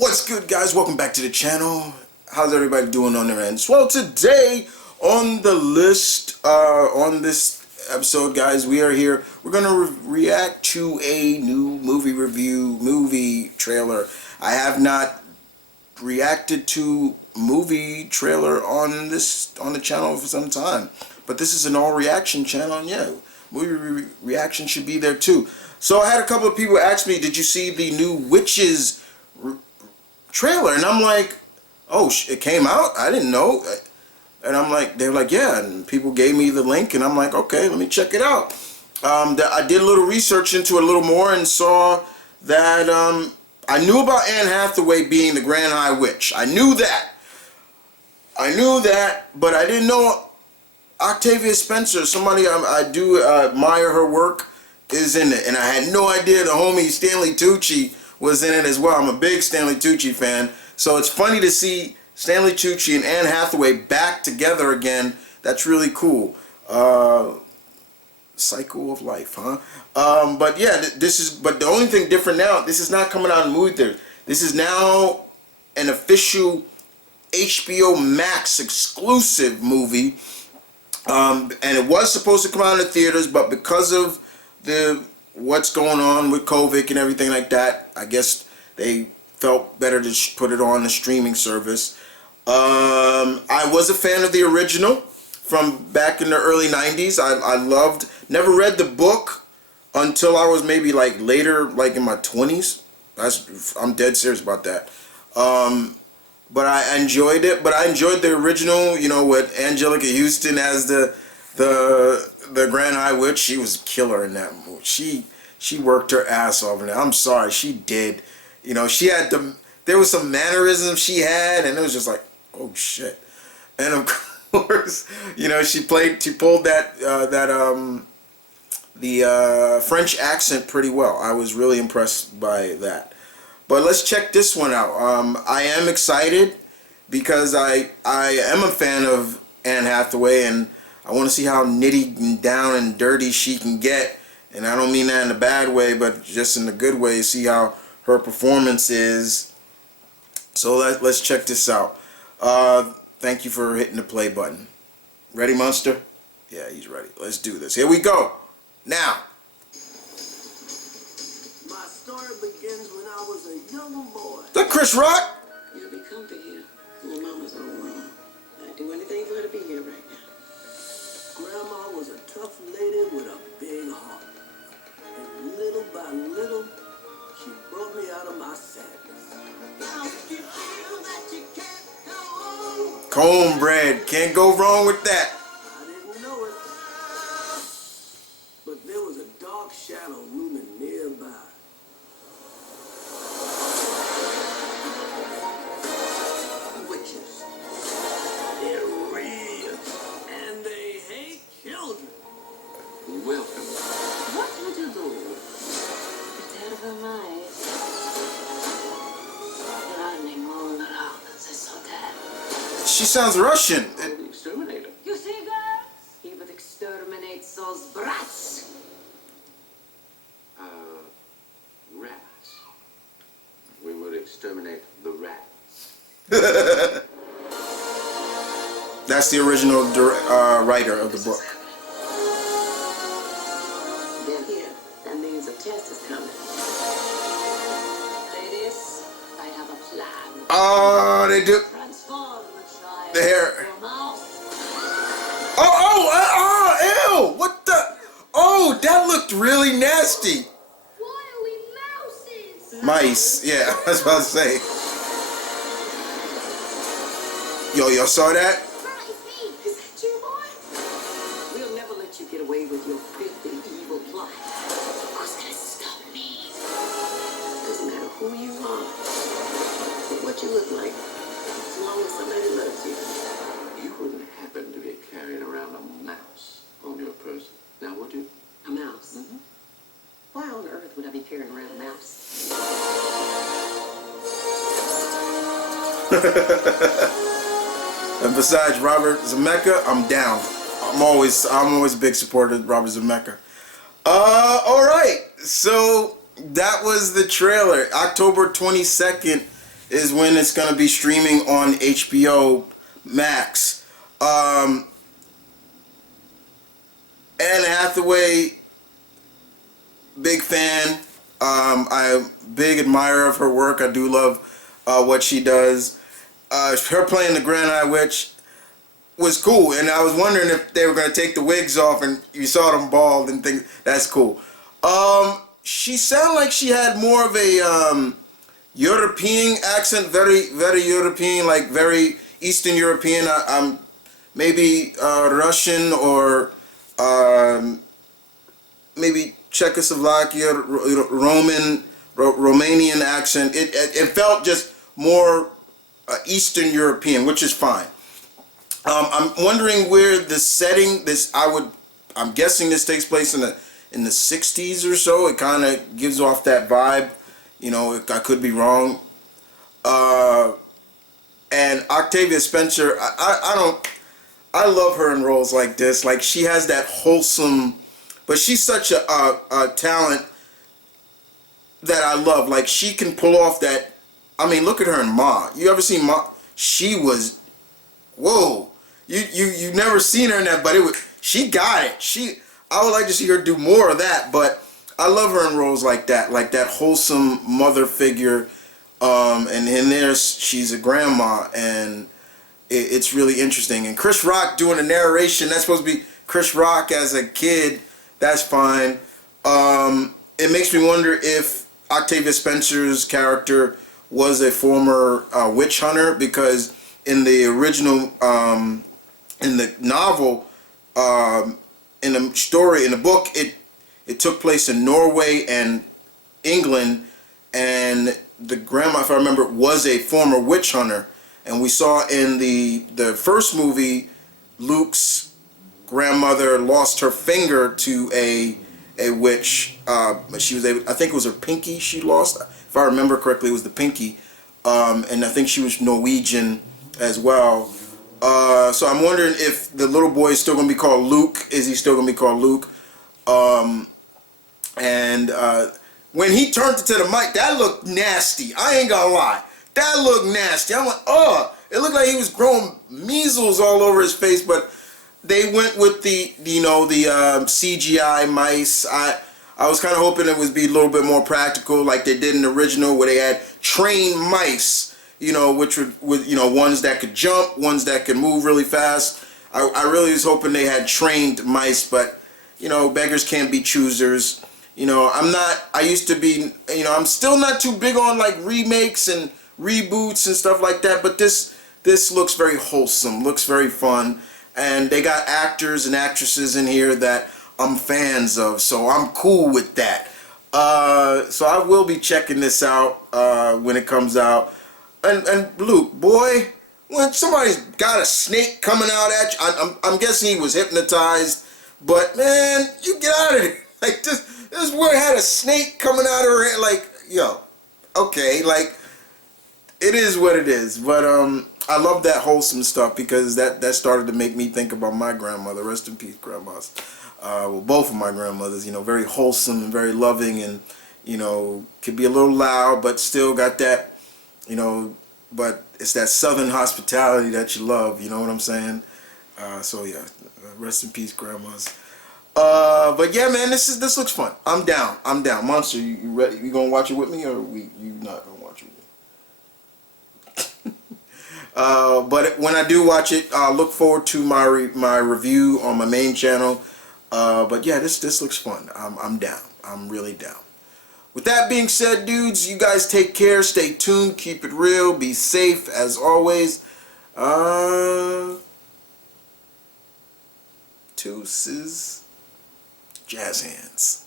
What's good, guys? Welcome back to the channel. How's everybody doing on their ends? Well, today on the list, on this episode, guys, we are here. We're going to react to a new movie review, movie trailer. I have not reacted to movie trailer on the channel for some time, but this is an all reaction channel, and yeah, movie reaction should be there too. So I had a couple of people ask me, did you see the new Witches trailer? And I'm like, oh, it came out? I didn't know. And I'm like, they're like, yeah, and people gave me the link, and I'm like, okay, let me check it out. I did a little research into it a little more and saw that I knew about Anne Hathaway being the Grand High Witch. I knew that, but I didn't know Octavia Spencer, somebody I do admire her work, is in it. And I had no idea the homie Stanley Tucci was in it as well. I'm a big Stanley Tucci fan, so it's funny to see Stanley Tucci and Anne Hathaway back together again. That's really cool. Cycle of life, huh? But yeah, but the only thing different now, this is not coming out in movie theaters. This is now an official HBO Max exclusive movie. And it was supposed to come out in the theaters, but because of what's going on with COVID and everything like that, I guess they felt better to put it on the streaming service. I was a fan of the original from back in the early 90s. I loved, never read the book until I was maybe like later, like in my 20s. I'm dead serious about that. But I enjoyed it. But I enjoyed the original, you know, with Angelica Houston as the Grand High Witch. She was a killer in that movie. She worked her ass off in it. I'm sorry, she did. You know, she had there was some mannerisms she had, and it was just like, oh shit. And of course, you know, she pulled the French accent pretty well. I was really impressed by that. But let's check this one out. I am excited because I am a fan of Anne Hathaway, and I want to see how nitty and down and dirty she can get. And I don't mean that in a bad way, but just in a good way. See how her performance is. So let's check this out. Thank you for hitting the play button. Ready, Monster? Yeah, he's ready. Let's do this. Here we go. Now. My story begins when I was a young boy. Is that Chris Rock? You'll be comfy here. Your mama's all wrong. I'd do anything for her to be here right now. Grandma was a tough lady with a big heart. And little by little, she brought me out of my sadness. Now you feel that you can't go on. Cornbread. Can't go wrong with that. I didn't know it. But there was a dark shadow looming nearby. Witches. They're real. And they hate children. Welcome. What would you do? Whatever might. Running all around us is so dead. She sounds Russian. The exterminator. You see, girls? He would exterminate those brats. Rats. We would exterminate the rats. That's the original writer of the book. They're here. That means a test is coming. Ladies, I have a plan. Oh, they do. Transform the child. The hair. into a mouse. Ew! What the? Oh, that looked really nasty. Why are we mouses? Mice. Yeah, I was about to say. Y'all saw that? Right, it's me. Is that you, boy? We'll never let you get away with your filthy, evil plot. Who's gonna stop me? Doesn't matter who you are or what you look like, as long as somebody loves you. You wouldn't happen to be carrying around a mouse on your person, now would you? A mouse? Mm-hmm. Why on earth would I be carrying around a mouse? And besides Robert Zemeckis, I'm down. I'm always a big supporter of Robert Zemeckis. All right. So that was the trailer. October 22nd is when it's going to be streaming on HBO Max. Anne Hathaway, big fan. I'm a big admirer of her work. I do love what she does. Her playing the Grand Eye Witch was cool, and I was wondering if they were going to take the wigs off and you saw them bald and things. That's cool. She sounded like she had more of a European accent, very, very European, like very Eastern European. I'm maybe Russian or maybe Czechoslovakia, Romanian accent. It felt just more Eastern European, which is fine. I'm wondering where the setting I'm guessing this takes place in the 60s or so. It kind of gives off that vibe. You know, I could be wrong. And Octavia Spencer, I love her in roles like this. Like, she has that wholesome, but she's such a talent that I love. Like, she can pull off that. I mean, look at her in Ma. You ever seen Ma? She was, whoa. You never seen her in that, but she got it. I would like to see her do more of that, but I love her in roles like that wholesome mother figure. And in there, she's a grandma, and it's really interesting. And Chris Rock doing the narration, that's supposed to be Chris Rock as a kid. That's fine. It makes me wonder if Octavia Spencer's character was a former witch hunter, because in the original, in the novel, in the story, in the book, it took place in Norway and England, and the grandma, if I remember, was a former witch hunter. And we saw in the first movie, Luke's grandmother lost her finger to a witch. She was I think it was her pinky she lost. If I remember correctly, it was the pinky. And I think she was Norwegian as well. So I'm wondering if the little boy is still going to be called Luke. Is he still going to be called Luke? When he turned it to the mic, that looked nasty. I ain't gonna lie. That looked nasty. I'm like, oh, it looked like he was growing measles all over his face, but they went with the CGI mice. I was kind of hoping it would be a little bit more practical, like they did in the original, where they had trained mice, which would ones that could jump, ones that could move really fast. I really was hoping they had trained mice, but beggars can't be choosers. I used to be, I'm still not too big on like remakes and reboots and stuff like that, but this looks very wholesome, looks very fun, and they got actors and actresses in here that I'm fans of, so I'm cool with that. So I will be checking this out when it comes out. And Luke, boy, when somebody's got a snake coming out at you, I'm guessing he was hypnotized, but man, you get out of here. Like, this boy had a snake coming out of her head. Like, yo, okay, like, it is what it is. But I love that wholesome stuff, because that started to make me think about my grandmother. Rest in peace, grandmas. Well, both of my grandmothers, very wholesome and very loving, and could be a little loud, but still got that, but it's that southern hospitality that you love. You know what I'm saying? So yeah, rest in peace, grandmas. But yeah, man, this looks fun. I'm down. Monster, you ready? You gonna watch it with me, or you not gonna watch it with me? But when I do watch it, look forward to my review on my main channel. But yeah, this looks fun. I'm down. I'm really down. With that being said, dudes, you guys take care. Stay tuned. Keep it real. Be safe as always. Deuces. Jazz hands.